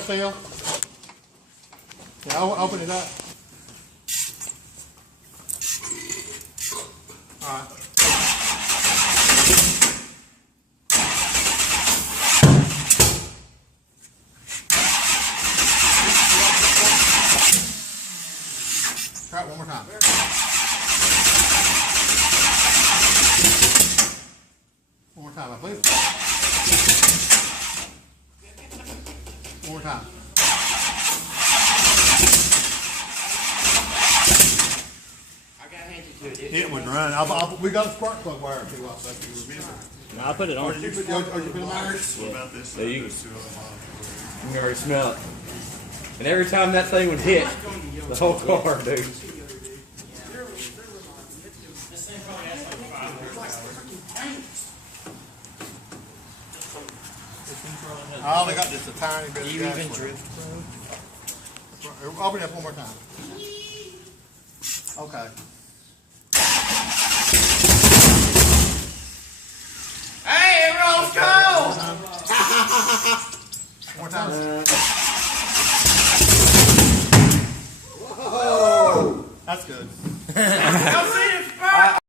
Seal. Yeah, I'll open it up. All right. Try it one more time. One more time, I believe. One more time. It would run. We got a spark plug wire too. Also, if you remember. No, I put it on. Are you put a wire? What about this? Yeah, you can already smell it. And every time that thing would hit, the whole car, dude. I only got just a tiny bit of gas. You even drift, bro? Open it up one more time. Okay. Hey, it rolls cold! One more time. Whoa! That's good.